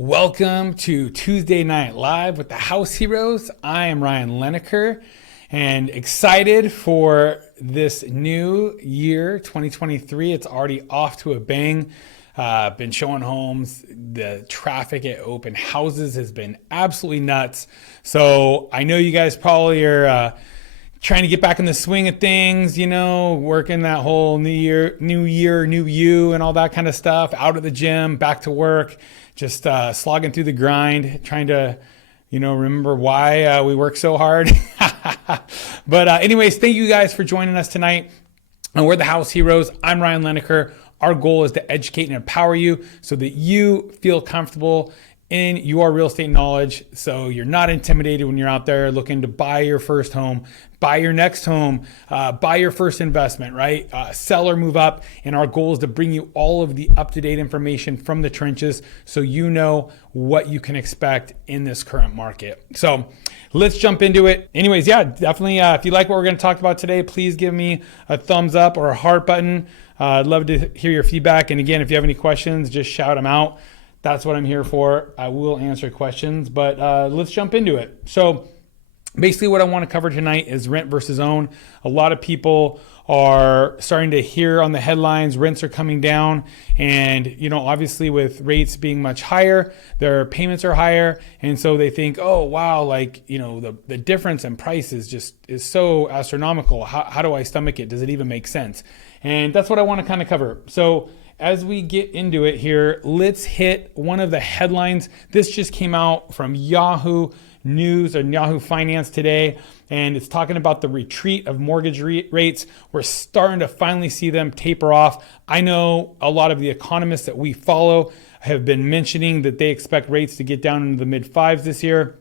Welcome to Tuesday Night Live with the House Heroes. I am Ryan Leneker and excited for this new year, 2023. It's already off to a bang. Been showing homes. The traffic at open houses has been absolutely nuts. So I know you guys probably are trying to get back in the swing of things, working that whole new year, new you and all that kind of stuff, out at the gym, back to work, just slogging through the grind, trying to, remember why we work so hard. But anyways, thank you guys for joining us tonight. And we're the House Heroes. I'm Ryan Leneker. Our goal is to educate and empower you so that you feel comfortable in your real estate knowledge, so you're not intimidated when you're out there looking to buy your first home, buy your next home, buy your first investment, right? Sell or move up. And our goal is to bring you all of the up-to-date information from the trenches so you know what you can expect in this current market. So let's jump into it. Anyways, definitely. If you like what we're going to talk about today, please give me a thumbs up or a heart button. I'd love to hear your feedback. And again, if you have any questions, just shout them out. That's what I'm here for. I will answer questions, but let's jump into it. So basically what I want to cover tonight is rent versus own. A lot of people are starting to hear on the headlines, rents are coming down. And, obviously with rates being much higher, their payments are higher. And so they think, oh, wow, the difference in price is so astronomical. How do I stomach it? Does it even make sense? And that's what I want to kind of cover. So as we get into it here, let's hit one of the headlines. This just came out from Yahoo News and Yahoo Finance today, and it's talking about the retreat of mortgage rates. We're starting to finally see them taper off. I know a lot of the economists that we follow have been mentioning that they expect rates to get down into the mid fives this year.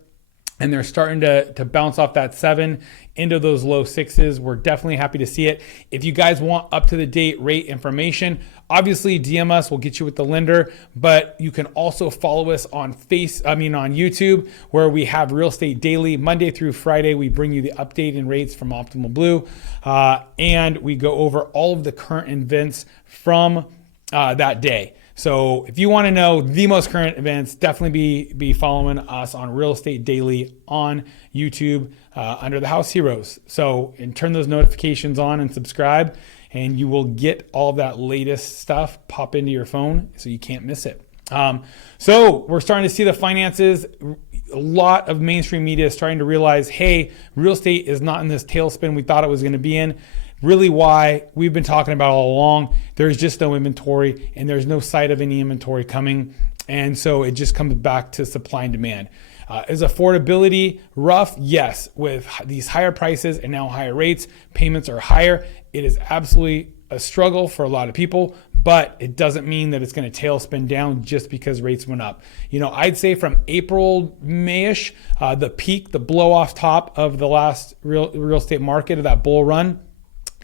And they're starting to bounce off that 7 into those low 6s. We're definitely happy to see it. If you guys want up-to-the-date rate information, obviously DM us. We'll get you with the lender. But you can also follow us on YouTube, where we have Real Estate Daily. Monday through Friday, we bring you the update in rates from Optimal Blue. And we go over all of the current events from that day. So if you want to know the most current events, definitely be following us on Real Estate Daily on YouTube under the House Heroes. So and turn those notifications on and subscribe, and you will get all of that latest stuff pop into your phone so you can't miss it. So we're starting to see the finances. A lot of mainstream media is starting to realize, hey, real estate is not in this tailspin we thought it was going to be in. Really why we've been talking about all along. There's just no inventory, and there's no sight of any inventory coming. And so it just comes back to supply and demand. Is affordability rough? Yes. With these higher prices and now higher rates, payments are higher. It is absolutely a struggle for a lot of people, but it doesn't mean that it's going to tailspin down just because rates went up. I'd say from April, May-ish, the peak, the blow off top of the last real estate market of that bull run,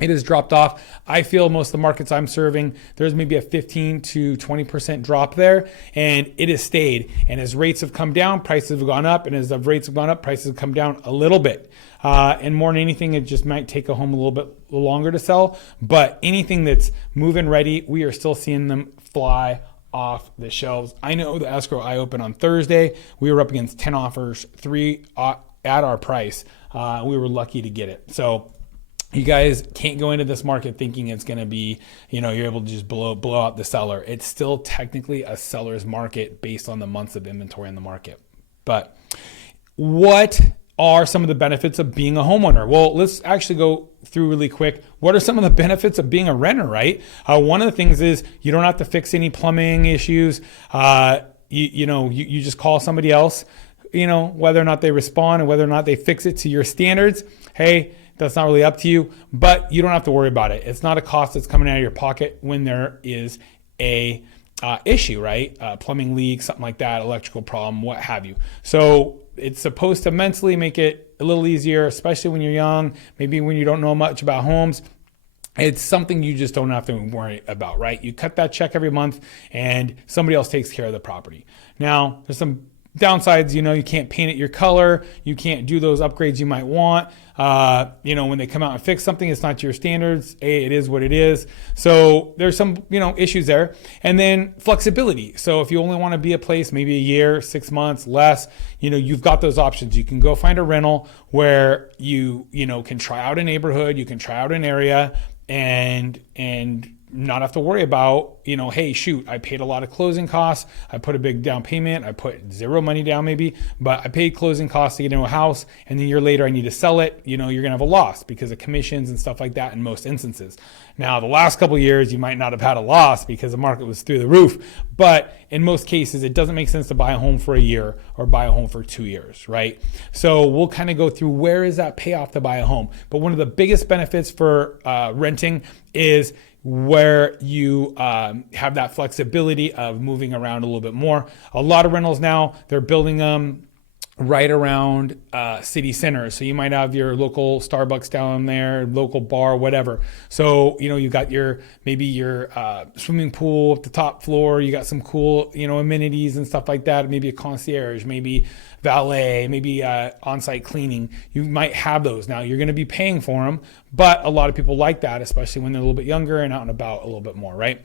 it has dropped off. I feel most of the markets I'm serving, there's maybe a 15 to 20% drop there, and it has stayed. And as rates have come down, prices have gone up, and as the rates have gone up, prices have come down a little bit. And more than anything, it just might take a home a little bit longer to sell. But anything that's move-in ready, we are still seeing them fly off the shelves. I know the escrow I opened on Thursday, we were up against 10 offers, 3 at our price. We were lucky to get it. So you guys can't go into this market thinking it's going to be, you're able to just blow out the seller. It's still technically a seller's market based on the months of inventory in the market. But what are some of the benefits of being a homeowner? Well, let's actually go through really quick. What are some of the benefits of being a renter, right? One of the things is you don't have to fix any plumbing issues. You just call somebody else, whether or not they respond and whether or not they fix it to your standards. Hey, that's not really up to you, but you don't have to worry about it. It's not a cost that's coming out of your pocket when there is a issue, right? Plumbing leak, something like that, electrical problem, what have you. So it's supposed to mentally make it a little easier, especially when you're young, maybe when you don't know much about homes. It's something you just don't have to worry about, right? You cut that check every month and somebody else takes care of the property. Now, there's some Downsides, you can't paint it your color. You can't do those upgrades you might want. When they come out and fix something, it's not to your standards. It is what it is. So there's some, issues there. And then flexibility. So if you only want to be a place, maybe a year, 6 months, less, you've got those options. You can go find a rental where you can try out a neighborhood, you can try out an area and not have to worry about, hey, shoot, I paid a lot of closing costs. I put a big down payment. I put zero money down maybe, but I paid closing costs to get into a house. And then a year later, I need to sell it. You're going to have a loss because of commissions and stuff like that in most instances. Now, the last couple of years, you might not have had a loss because the market was through the roof. But in most cases, it doesn't make sense to buy a home for a year or buy a home for 2 years, right? So we'll kind of go through where is that payoff to buy a home. But one of the biggest benefits for renting is where you have that flexibility of moving around a little bit more. A lot of rentals now, they're building them right around city centers. So you might have your local Starbucks down there, local bar, whatever. So, you've got maybe your swimming pool at the top floor. You got some cool, amenities and stuff like that. Maybe a concierge, maybe valet, maybe on-site cleaning. You might have those. Now you're going to be paying for them, but a lot of people like that, especially when they're a little bit younger and out and about a little bit more, right?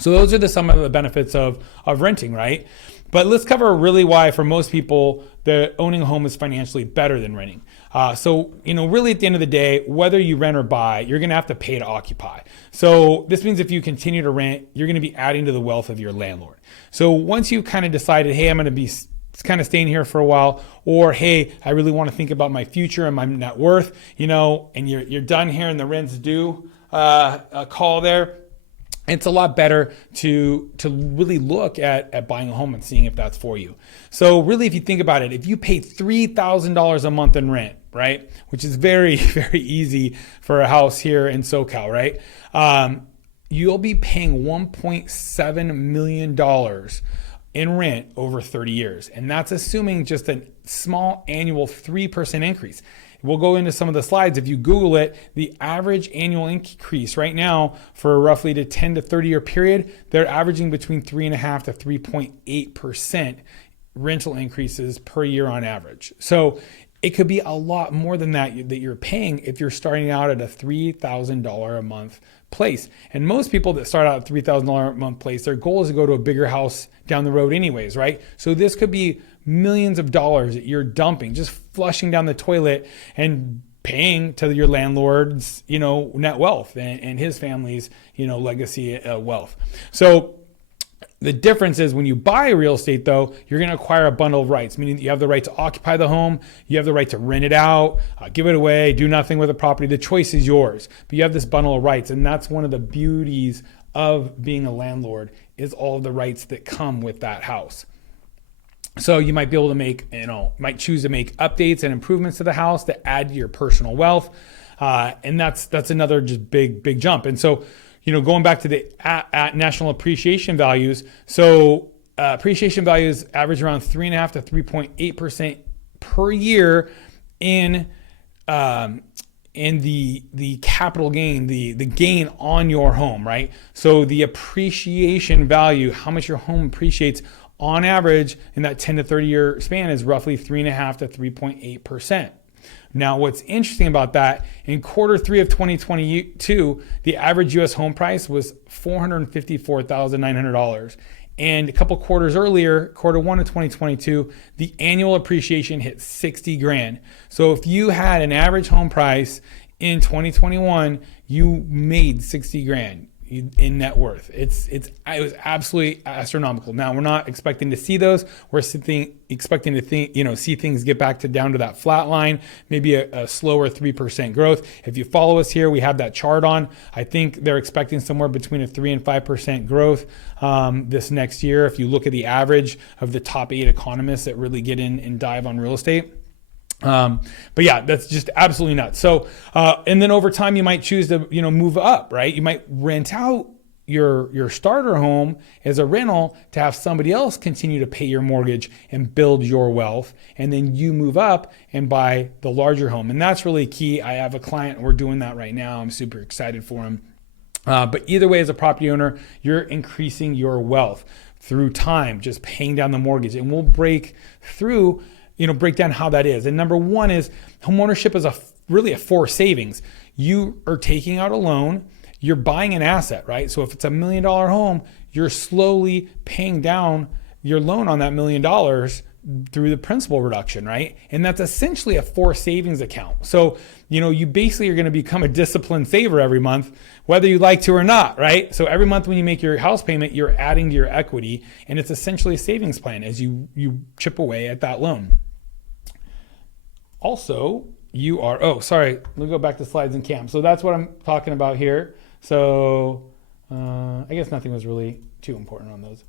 So those are some of the benefits of renting, right? But let's cover really why for most people, the owning a home is financially better than renting. Really at the end of the day, whether you rent or buy, you're going to have to pay to occupy. So this means if you continue to rent, you're going to be adding to the wealth of your landlord. So once you kind of decided, hey, I'm going to be kind of staying here for a while, or hey, I really want to think about my future and my net worth, and you're done here and the rent's due, a call there. It's a lot better to really look at buying a home and seeing if that's for you. So really, if you think about it, if you pay $3,000 a month in rent, right, which is very, very easy for a house here in SoCal, right, you'll be paying $1.7 million in rent over 30 years. And that's assuming just a small annual 3% increase. We'll go into some of the slides. If you Google it, the average annual increase right now for roughly the 10 to 30 year period, they're averaging between 3.5 to 3.8% rental increases per year on average. So it could be a lot more than that you're paying if you're starting out at a $3,000 a month place. And most people that start out at $3,000 a month place, their goal is to go to a bigger house down the road anyways, right? So this could be millions of dollars that you're dumping, just flushing down the toilet and paying to your landlord's, net wealth and his family's, legacy wealth. So the difference is when you buy real estate, though, you're going to acquire a bundle of rights, meaning that you have the right to occupy the home, you have the right to rent it out, give it away, do nothing with the property. The choice is yours, but you have this bundle of rights. And that's one of the beauties of being a landlord is all of the rights that come with that house. So you might be able to might choose to make updates and improvements to the house to add to your personal wealth. And that's another just big jump. And so, going back to the at national appreciation values. So appreciation values average around 3.5 to 3.8% per year in the capital gain, the gain on your home, right? So the appreciation value, how much your home appreciates on average in that 10 to 30 year span is roughly 3.5 to 3.8%. Now, what's interesting about that, in quarter 3 of 2022, the average U.S. home price was $454,900. And a couple quarters earlier, quarter 1 of 2022, the annual appreciation hit 60 grand. So if you had an average home price in 2021, you made 60 grand in net worth. It was absolutely astronomical. Now we're not expecting to see those. We're expecting to see things get back down to that flat line, maybe a slower 3% growth. If you follow us here, we have that chart on. I think they're expecting somewhere between a 3 and 5% growth this next year. If you look at the average of the top 8 economists that really get in and dive on real estate. But yeah, that's just absolutely nuts. So, and then over time you might choose to, move up, right? You might rent out your starter home as a rental to have somebody else continue to pay your mortgage and build your wealth. And then you move up and buy the larger home. And that's really key. I have a client, we're doing that right now. I'm super excited for him. But either way, as a property owner, you're increasing your wealth. through time, just paying down the mortgage. And we'll break down how that is. And number one is homeownership is really a forced savings. You are taking out a loan, you're buying an asset, right? So if it's $1 million home, you're slowly paying down your loan on that $1 million through the principal reduction, right? And that's essentially a forced savings account. So, you basically are going to become a disciplined saver every month, whether you like to or not, right? So every month when you make your house payment, you're adding to your equity, and it's essentially a savings plan as you chip away at that loan. Also, let me go back to slides and cam. So that's what I'm talking about here. So I guess nothing was really too important on those.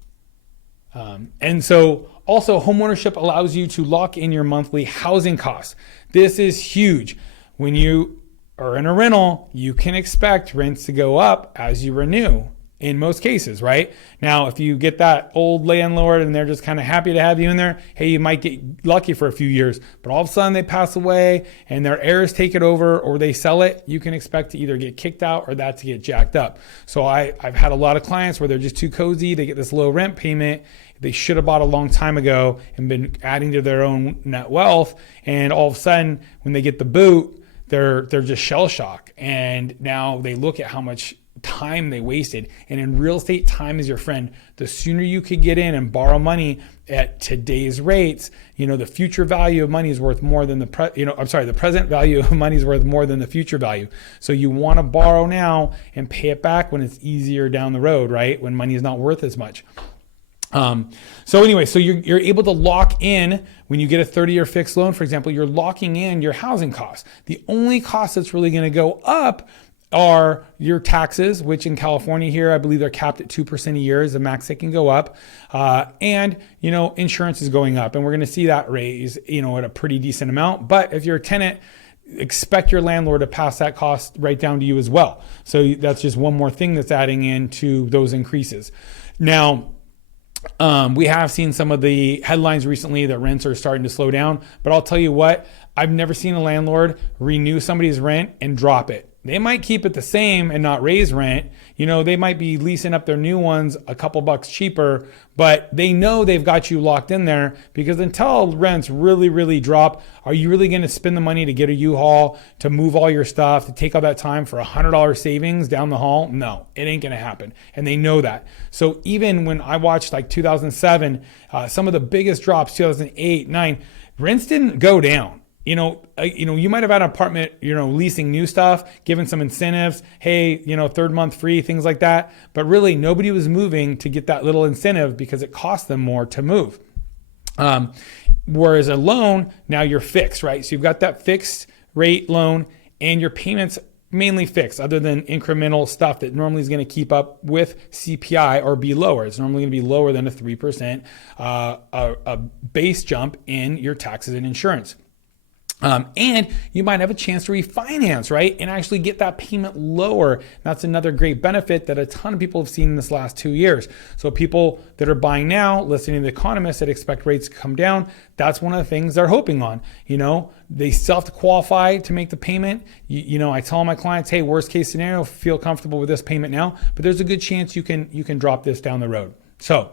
And so also homeownership allows you to lock in your monthly housing costs. This is huge. When you are in a rental, you can expect rents to go up as you renew in most cases, right? Now, if you get that old landlord and they're just kind of happy to have you in there, hey, you might get lucky for a few years, but all of a sudden they pass away and their heirs take it over or they sell it, you can expect to either get kicked out or that to get jacked up. So I've had a lot of clients where they're just too cozy, they get this low rent payment, they should have bought a long time ago and been adding to their own net wealth, and all of a sudden when they get the boot, they're just shell shock, and now they look at how much time they wasted. And in real estate, time is your friend. The sooner you could get in and borrow money at today's rates, the future value of money is worth more than the present value of money is worth more than the future value. So you want to borrow now and pay it back when it's easier down the road, right? When money is not worth as much. So you're able to lock in when you get a 30-year fixed loan, for example, you're locking in your housing costs. The only cost that's really going to go up are your taxes, which in California here, I believe they're capped at 2% a year is the max they can go up. And insurance is going up, and we're going to see that raise, at a pretty decent amount. But if you're a tenant, expect your landlord to pass that cost right down to you as well. So that's just one more thing that's adding into those increases. Now, we have seen some of the headlines recently that rents are starting to slow down, but I'll tell you what, I've never seen a landlord renew somebody's rent and drop it. They might keep it the same and not raise rent. They might be leasing up their new ones a couple bucks cheaper, but they know they've got you locked in there, because until rents really, really drop, are you really going to spend the money to get a U-Haul, to move all your stuff, to take all that time for $100 savings down the hall? No, it ain't going to happen. And they know that. So even when I watched like 2007, some of the biggest drops, 2008, 9, rents didn't go down. You might have had an apartment, leasing new stuff, given some incentives, hey, third month free, things like that. But really nobody was moving to get that little incentive because it cost them more to move. Whereas a loan, now you're fixed, right? So you've got that fixed rate loan and your payments mainly fixed, other than incremental stuff that normally is going to keep up with CPI or be lower. It's normally going to be lower than a 3% a base jump in your taxes and insurance. And you might have a chance to refinance, right? And actually get that payment lower. That's another great benefit that a ton of people have seen in this last 2 years. So people that are buying now, listening to the economists that expect rates to come down, that's one of the things they're hoping on. They still have to qualify to make the payment. I tell my clients, hey, worst case scenario, feel comfortable with this payment now, but there's a good chance you can drop this down the road. So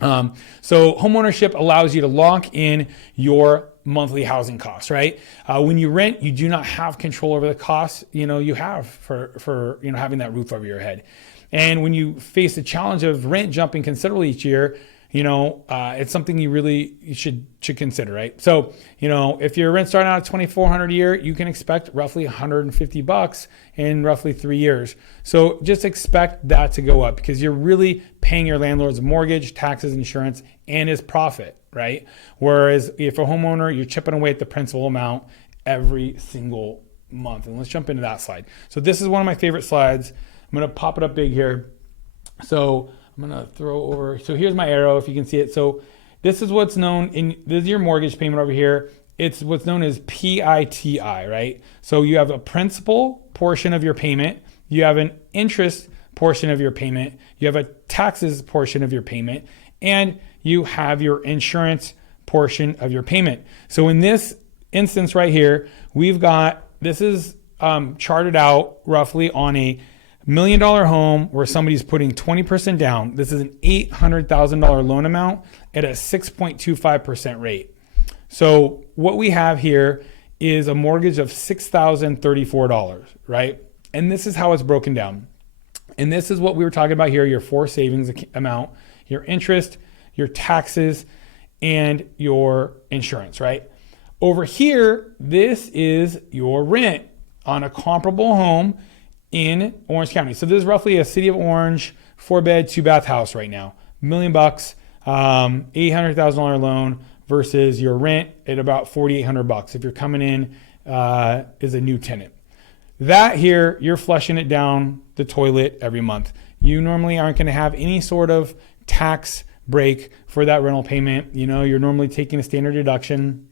homeownership allows you to lock in your monthly housing costs, right? When you rent, you do not have control over the costs, you have for having that roof over your head. And when you face the challenge of rent jumping considerably each year, it's something you should consider, right? So, if your rent starting out at $2,400 a year, you can expect roughly $150 in roughly 3 years. So just expect that to go up, because you're really paying your landlord's mortgage, taxes, insurance, and his profit, right? Whereas if a homeowner, you're chipping away at the principal amount every single month. And let's jump into that slide. So this is one of my favorite slides. I'm going to pop it up big here. So I'm going to throw over. So here's my arrow, if you can see it. So this is what's known this is your mortgage payment over here. It's what's known as PITI, right? So you have a principal portion of your payment. You have an interest portion of your payment. You have a taxes portion of your payment. And you have your insurance portion of your payment. So in this instance right here, this is charted out roughly on a $1 million home where somebody's putting 20% down. This is an $800,000 loan amount at a 6.25% rate. So what we have here is a mortgage of $6,034, right? And this is how it's broken down. And this is what we were talking about here, your 4 savings amount, your interest, your taxes, and your insurance, right? Over here, this is your rent on a comparable home in Orange County. So this is roughly a City of Orange 4-bed, 2-bath house right now. $1 million, $800,000 loan versus your rent at about $4,800 if you're coming in as a new tenant. That here, you're flushing it down the toilet every month. You normally aren't going to have any sort of tax break for that rental payment. You know, you're normally taking a standard deduction.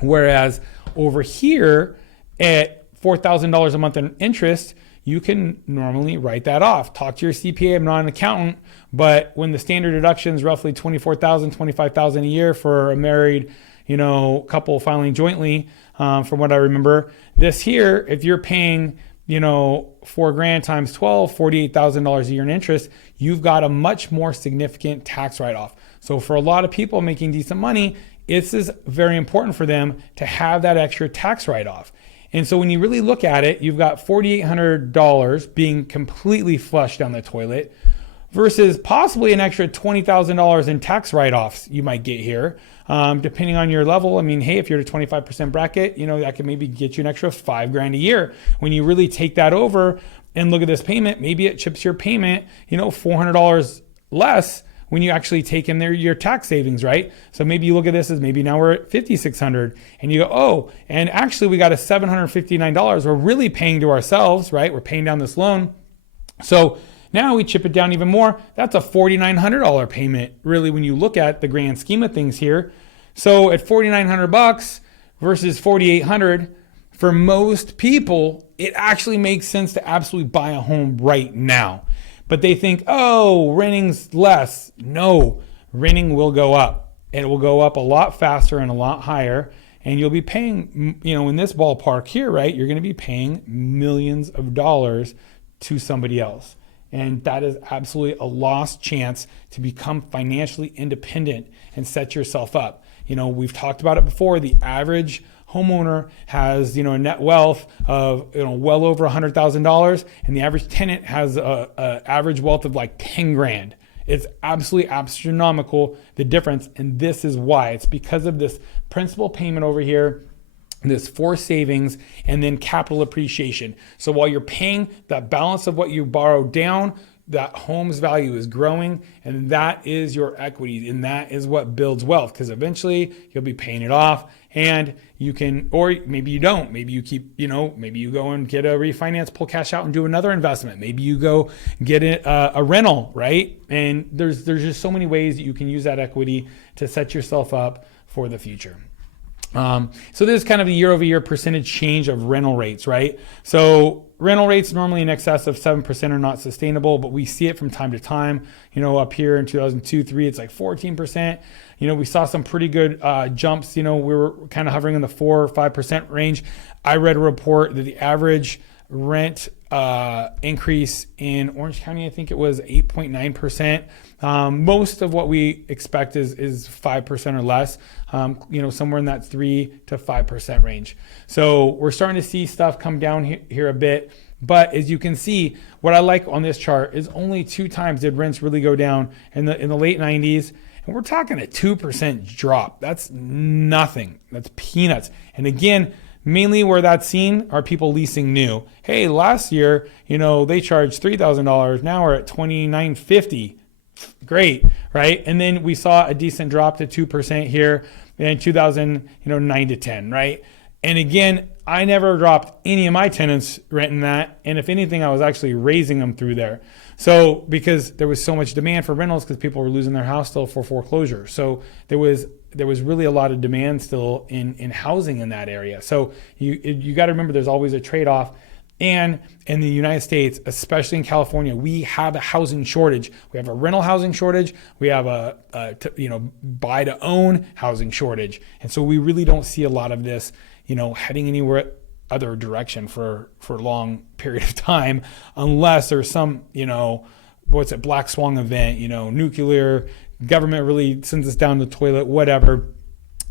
Whereas over here at $4,000 a month in interest, you can normally write that off. Talk to your CPA. I'm not an accountant, but when the standard deduction is roughly $24,000, $25,000 a year for a married, couple filing jointly, from what I remember, this here, if you're paying, $4,000 times 12, $48,000 a year in interest, you've got a much more significant tax write-off. So for a lot of people making decent money, this is very important for them to have that extra tax write-off. And so when you really look at it, you've got $4,800 being completely flushed down the toilet versus possibly an extra $20,000 in tax write-offs you might get here, depending on your level. I mean, hey, if you're at a 25% bracket, that could maybe get you an extra $5,000 a year. When you really take that over and look at this payment, maybe it chips your payment, $400 less when you actually take in your tax savings, right? So maybe you look at this as maybe now we're at $5,600 and you go, oh, and actually we got a $759 we're really paying to ourselves, right? We're paying down this loan. So now we chip it down even more. That's a $4,900 payment, really, when you look at the grand scheme of things here. So at $4,900 versus $4,800, for most people, it actually makes sense to absolutely buy a home right now. But they think, oh, renting's less. No, renting will go up. It will go up a lot faster and a lot higher. And you'll be paying, in this ballpark here, right? You're going to be paying millions of dollars to somebody else. And that is absolutely a lost chance to become financially independent and set yourself up. We've talked about it before. The average homeowner has, a net wealth of, well over $100,000, and the average tenant has a average wealth of like 10 grand. It's absolutely astronomical, the difference. And this is why. It's because of this principal payment over here, this forced savings, and then capital appreciation. So while you're paying that balance of what you borrowed down, that home's value is growing, and that is your equity, and that is what builds wealth, because eventually you'll be paying it off, and you can, or maybe you don't, maybe you keep, maybe you go and get a refinance, pull cash out and do another investment. Maybe you go get a rental, right? And there's just so many ways that you can use that equity to set yourself up for the future. So this is kind of the year over year percentage change of rental rates, right? So rental rates normally in excess of 7% are not sustainable, but we see it from time to time. Up here in 2002-3, it's like 14%. We saw some pretty good jumps. We were kind of hovering in the 4 or 5% range. I read a report that the average rent increase in Orange County, I think it was 8.9%. Most of what we expect is 5% or less, somewhere in that 3 to 5% range. So we're starting to see stuff come down here a bit. But as you can see, what I like on this chart is only 2 times did rents really go down in the late 90s. And we're talking a 2% drop. That's nothing. That's peanuts. And again, mainly where that's seen are people leasing new. Hey, last year, they charged $3,000. Now we're at $2,950. Great, right? And then we saw a decent drop to 2% here in 2009 to 10, right? And again, I never dropped any of my tenants renting that. And if anything, I was actually raising them through there. So because there was so much demand for rentals because people were losing their house still for foreclosure. So there was really a lot of demand still in housing in that area. So you got to remember there's always a trade-off. And in the United States, especially in California, we have a housing shortage. We have a rental housing shortage. We have a buy to own housing shortage. And so we really don't see a lot of this, heading anywhere other direction for a long period of time, unless there's some, black swan event, nuclear, government really sends us down the toilet, whatever.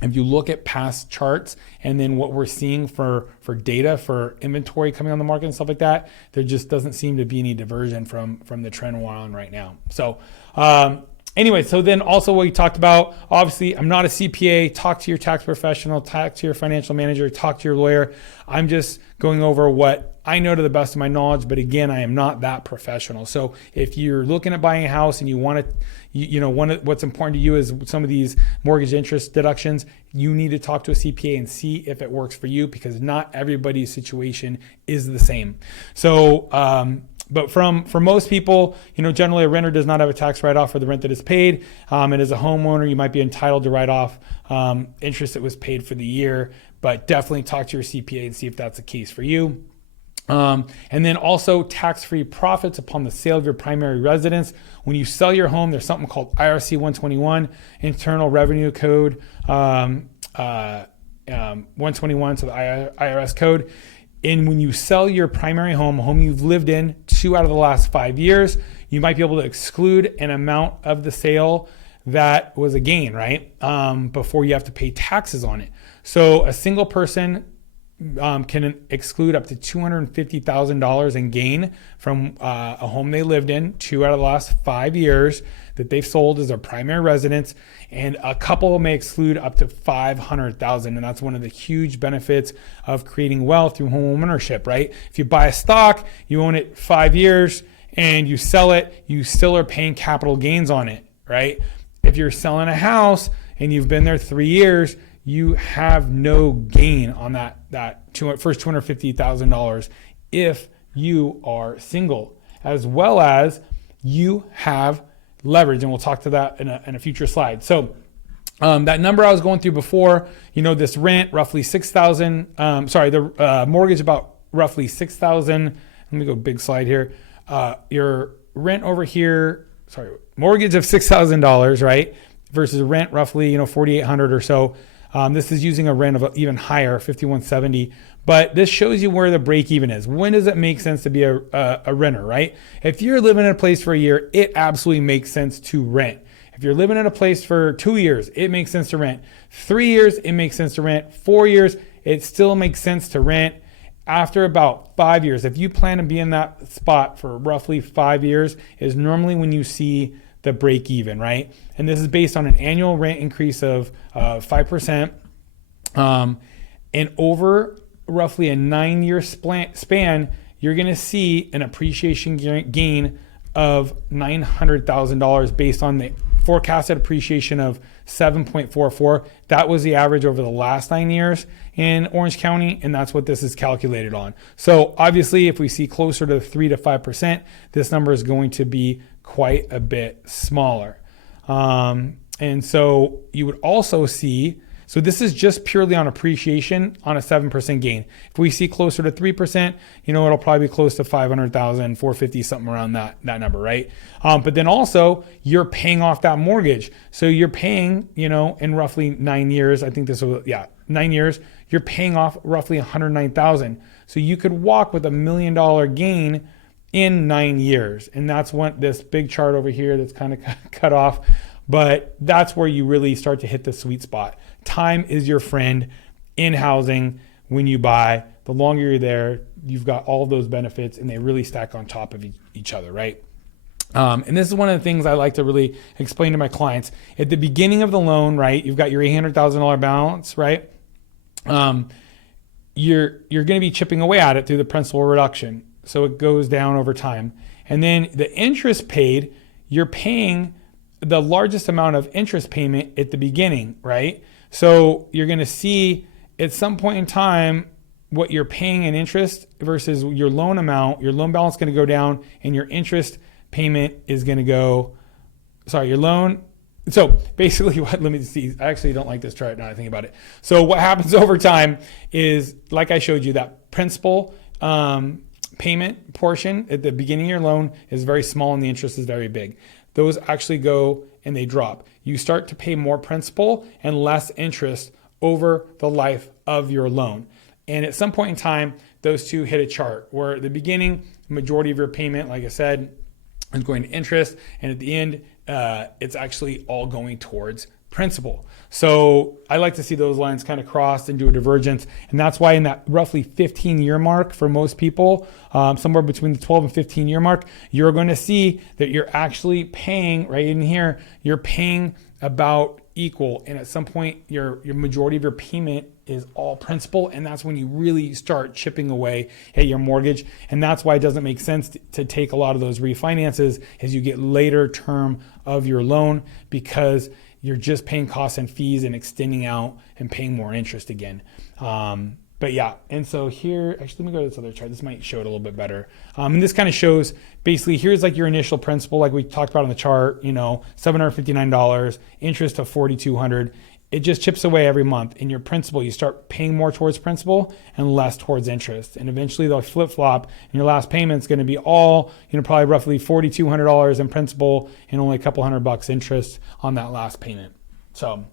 If you look at past charts and then what we're seeing for data for inventory coming on the market and stuff like that, there just doesn't seem to be any diversion from the trend we're on right now. So anyway, so then also what we talked about, obviously I'm not a CPA, talk to your tax professional, talk to your financial manager, talk to your lawyer. I'm just going over what I know to the best of my knowledge, but again, I am not that professional. So if you're looking at buying a house and you want to, what's important to you is some of these mortgage interest deductions, you need to talk to a CPA and see if it works for you, because not everybody's situation is the same. So, but for most people, generally a renter does not have a tax write-off for the rent that is paid. And as a homeowner, you might be entitled to write off interest that was paid for the year, but definitely talk to your CPA and see if that's the case for you. And then also tax-free profits upon the sale of your primary residence. When you sell your home, there's something called IRC 121, Internal Revenue Code 121, so the IRS code. And when you sell your primary home, a home you've lived in 2 out of the last 5 years, you might be able to exclude an amount of the sale that was a gain, right? Before you have to pay taxes on it. So a single person can exclude up to $250,000 in gain from a home they lived in 2 out of the last 5 years that they've sold as their primary residence, and a couple may exclude up to $500,000, and that's one of the huge benefits of creating wealth through home ownership, right? If you buy a stock, you own it 5 years, and you sell it, you still are paying capital gains on it, right? If you're selling a house and you've been there 3 years, you have no gain on that first $250,000 if you are single, as well as you have leverage, and we'll talk to that in a future slide. So that number I was going through before, this rent roughly $6,000. The mortgage about roughly $6,000. Let me go big slide here. Your rent over here, mortgage of $6,000, right? Versus rent roughly $4,800 or so. This is using a rent of even higher, $5,170. But this shows you where the break even is. When does it make sense to be a renter, right? If you're living in a place for a year, it absolutely makes sense to rent. If you're living in a place for 2 years, it makes sense to rent. 3 years, it makes sense to rent. 4 years, it still makes sense to rent. After about 5 years, if you plan to be in that spot for roughly 5 years, is normally when you see the break even, right? And this is based on an annual rent increase of 5%. And over roughly a 9-year span, you're going to see an appreciation gain of $900,000 based on the forecasted appreciation of 7.44. That was the average over the last 9 years in Orange County, and that's what this is calculated on. So obviously, if we see closer to 3 to 5%, this number is going to be quite a bit smaller. And so you would also see, so this is just purely on appreciation on a 7% gain. If we see closer to 3%, it'll probably be close to 500,000, 450, something around that number, right? But then also you're paying off that mortgage. So you're paying, in roughly 9 years, I think 9 years, you're paying off roughly 109,000. So you could walk with $1 million gain in 9 years. And that's what this big chart over here that's kind of cut off, but that's where you really start to hit the sweet spot. Time is your friend in housing when you buy. The longer you're there, you've got all of those benefits, and they really stack on top of each other, right? And this is one of the things I like to really explain to my clients. At the beginning of the loan, right, you've got your $800,000 balance, right? You're going to be chipping away at it through the principal reduction. So it goes down over time. And then the interest paid, you're paying the largest amount of interest payment at the beginning, right? So you're going to see at some point in time what you're paying in interest versus your loan amount. Your loan balance is going to go down, and your interest payment is going to go, your loan. So basically let me see. I actually don't like this chart now I think about it. So what happens over time is, like I showed you, that principal payment portion at the beginning of your loan is very small and the interest is very big. Those actually go and they drop. You start to pay more principal and less interest over the life of your loan. And at some point in time, those two hit a chart where at the beginning, the majority of your payment, like I said, is going to interest. And at the end, it's actually all going towards principal. So I like to see those lines kind of crossed and do a divergence. And that's why in that roughly 15-year mark for most people, somewhere between the 12 and 15-year mark, you're going to see that you're actually paying right in here, you're paying about equal. And at some point, your majority of your payment is all principal. And that's when you really start chipping away at your mortgage. And that's why it doesn't make sense to take a lot of those refinances as you get later term of your loan, because you're just paying costs and fees and extending out and paying more interest again. But yeah, and so here, actually, let me go to this other chart. This might show it a little bit better. And this kind of shows basically here's like your initial principal, like we talked about on the chart, $759, interest of $4,200. It just chips away every month. In your principal, you start paying more towards principal and less towards interest. And eventually they'll flip flop and your last payment's going to be all, probably roughly $4,200 in principal and only a couple $100 interest on that last payment. So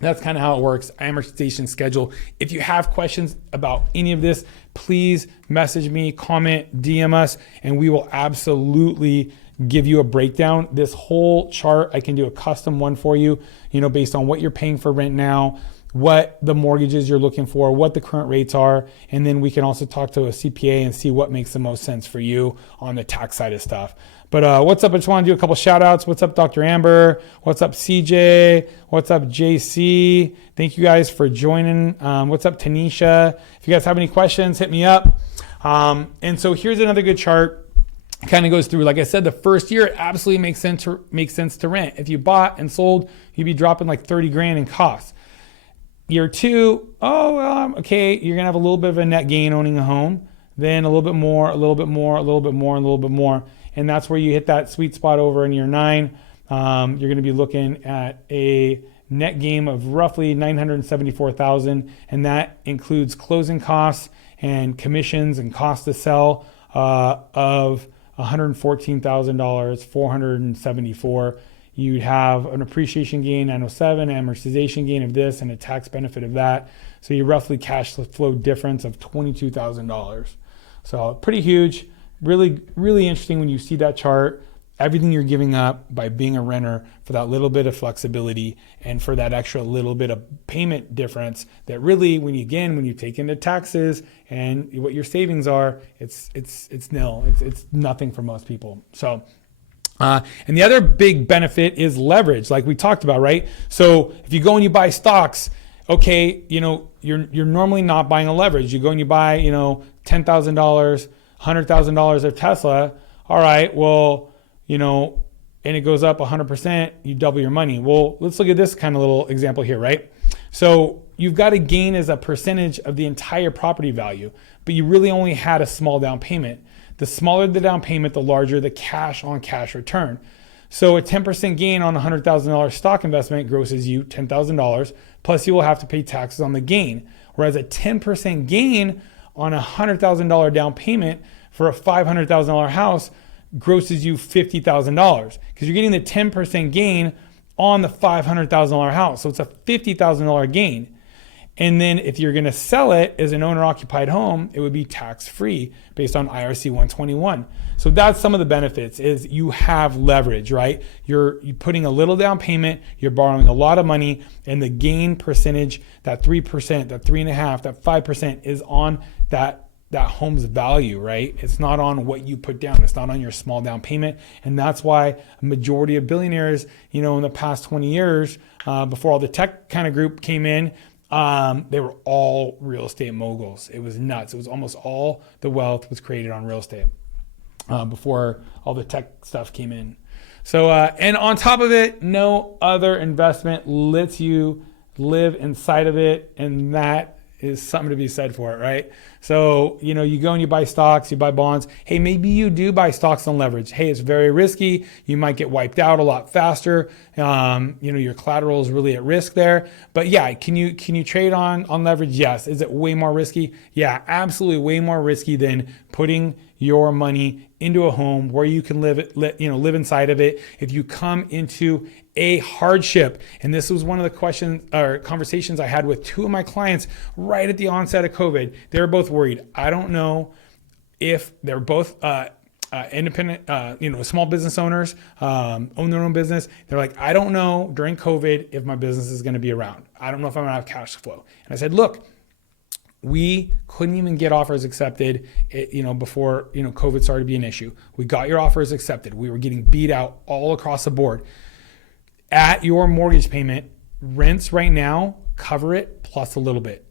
that's kind of how it works. Amortization schedule. If you have questions about any of this, please message me, comment, DM us, and we will absolutely give you a breakdown. This whole chart, I can do a custom one for you, based on what you're paying for rent now, what the mortgages you're looking for, what the current rates are. And then we can also talk to a CPA and see what makes the most sense for you on the tax side of stuff. But what's up? I just want to do a couple shout outs. What's up, Dr. Amber? What's up, CJ? What's up, JC? Thank you guys for joining. What's up, Tanisha? If you guys have any questions, hit me up. And so here's another good chart. It kind of goes through, like I said, the first year, it absolutely makes sense to rent. If you bought and sold, you'd be dropping like 30 grand in costs. Year two, okay, you're gonna have a little bit of a net gain owning a home, then a little bit more, a little bit more, a little bit more, and a little bit more. And that's where you hit that sweet spot over in year 9. You're gonna be looking at a net gain of roughly $974,000, and that includes closing costs and commissions and cost to sell of $114,000, $474. You'd have an appreciation gain, 907, amortization gain of this, and a tax benefit of that. So you roughly cash flow difference of $22,000. So pretty huge, really, really interesting when you see that chart, everything you're giving up by being a renter for that little bit of flexibility and for that extra little bit of payment difference that really, when you take into taxes and what your savings are, it's nil. It's nothing for most people. So, and the other big benefit is leverage, like we talked about, right? So if you go and you buy stocks, okay, you're normally not buying a leverage. You go and you buy, $10,000, $100,000 of Tesla. All right, well, and it goes up 100%, you double your money. Well, let's look at this kind of little example here, right? So you've got a gain as a percentage of the entire property value, but you really only had a small down payment. The smaller the down payment, the larger the cash on cash return. So a 10% gain on a $100,000 stock investment grosses you $10,000, plus you will have to pay taxes on the gain. Whereas a 10% gain on a $100,000 down payment for a $500,000 house grosses you $50,000 because you're getting the 10% gain on the $500,000 house. So it's a $50,000 gain. And then if you're going to sell it as an owner-occupied home, it would be tax-free based on IRC 121. So that's some of the benefits is you have leverage, right? You're putting a little down payment, you're borrowing a lot of money, and the gain percentage, that 3%, that 3.5%, that 5% is on that home's value, right? It's not on what you put down. It's not on your small down payment. And that's why a majority of billionaires, in the past 20 years, before all the tech kind of group came in, they were all real estate moguls. It was nuts. It was almost all the wealth was created on real estate before all the tech stuff came in. So, and on top of it, no other investment lets you live inside of it. And that is something to be said for it, right? So, you go and you buy stocks, you buy bonds. Hey, maybe you do buy stocks on leverage. Hey, it's very risky. You might get wiped out a lot faster. Your collateral is really at risk there. But yeah, can you trade on leverage? Yes. Is it way more risky? Yeah, absolutely way more risky than putting your money into a home where you can live inside of it. If you come into a hardship. And this was one of the questions or conversations I had with two of my clients right at the onset of COVID. They were both worried. I don't know if they're both independent, small business owners, own their own business. They're like, I don't know during COVID if my business is going to be around. I don't know if I'm going to have cash flow. And I said, look, we couldn't even get offers accepted, before, COVID started to be an issue. We got your offers accepted. We were getting beat out all across the board. At your mortgage payment, rents right now cover it plus a little bit.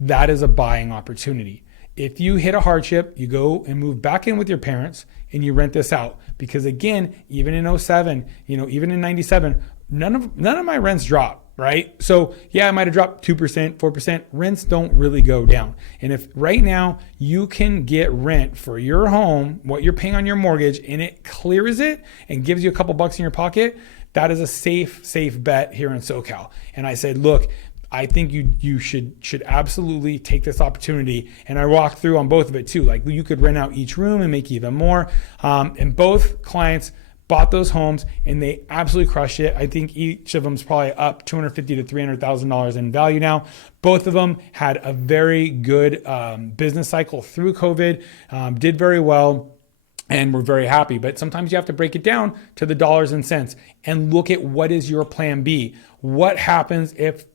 That is a buying opportunity. If you hit a hardship, you go and move back in with your parents and you rent this out. Because again, even in 07, even in 97, none of my rents drop. Right? So yeah, I might have dropped 2%, 4%. Rents don't really go down. And if right now you can get rent for your home, what you're paying on your mortgage, and it clears it and gives you a couple bucks in your pocket, that is a safe bet here in SoCal. And I said, look, I think you should absolutely take this opportunity. And I walked through on both of it too. Like you could rent out each room and make even more. And both clients bought those homes and they absolutely crushed it. I think each of them is probably up $250,000 to $300,000 in value now. Both of them had a very good business cycle through COVID, did very well, and we're very happy. But sometimes you have to break it down to the dollars and cents and look at what is your plan B. What happens if,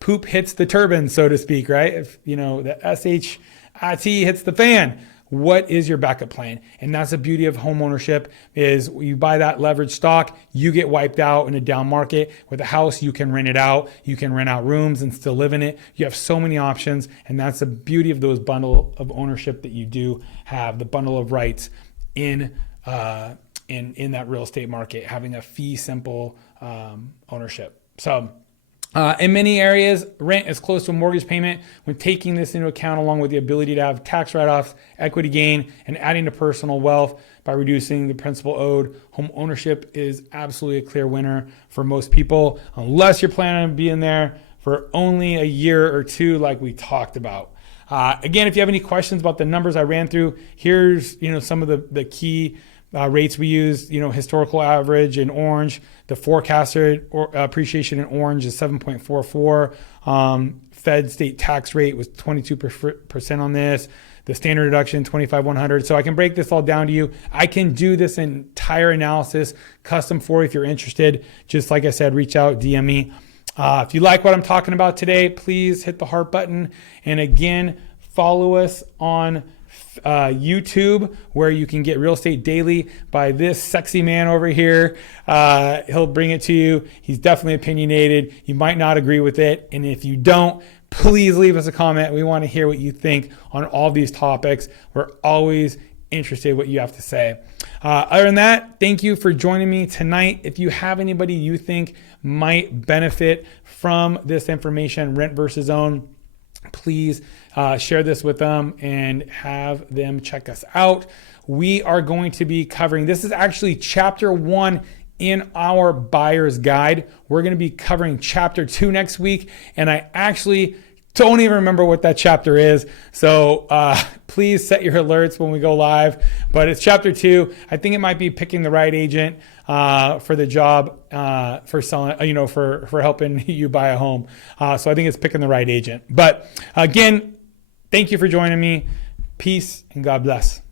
poop hits the turbine, so to speak, right? If, the SHIT hits the fan. What is your backup plan? And that's the beauty of home ownership is you buy that leveraged stock, you get wiped out in a down market. With a house, you can rent it out. You can rent out rooms and still live in it. You have so many options. And that's the beauty of those bundle of ownership that you do have, the bundle of rights in that real estate market, having a fee simple ownership. So in many areas, rent is close to a mortgage payment. When taking this into account, along with the ability to have tax write-offs, equity gain, and adding to personal wealth by reducing the principal owed, home ownership is absolutely a clear winner for most people, unless you're planning on being there for only a year or two like we talked about. Again, if you have any questions about the numbers I ran through, here's some of the key rates we use, historical average in orange. The forecasted appreciation in orange is 7.44. Fed state tax rate was 22% on this. The standard deduction, 25,100. So I can break this all down to you. I can do this entire analysis custom for you if you're interested. Just like I said, reach out, DM me. If you like what I'm talking about today, please hit the heart button. And again, follow us on YouTube, where you can get Real Estate Daily by this sexy man over here. He'll bring it to you. He's definitely opinionated. You might not agree with it. And if you don't, please leave us a comment. We want to hear what you think on all these topics. We're always interested in what you have to say. Other than that, thank you for joining me tonight. If you have anybody you think might benefit from this information, rent versus own, please share this with them and have them check us out. We are going to be covering, this is actually chapter 1 in our buyer's guide. We're going to be covering chapter 2 next week. And I actually don't even remember what that chapter is. So please set your alerts when we go live. But it's chapter 2. I think it might be picking the right agent for the job for selling, for helping you buy a home. So I think it's picking the right agent. But again, thank you for joining me. Peace and God bless.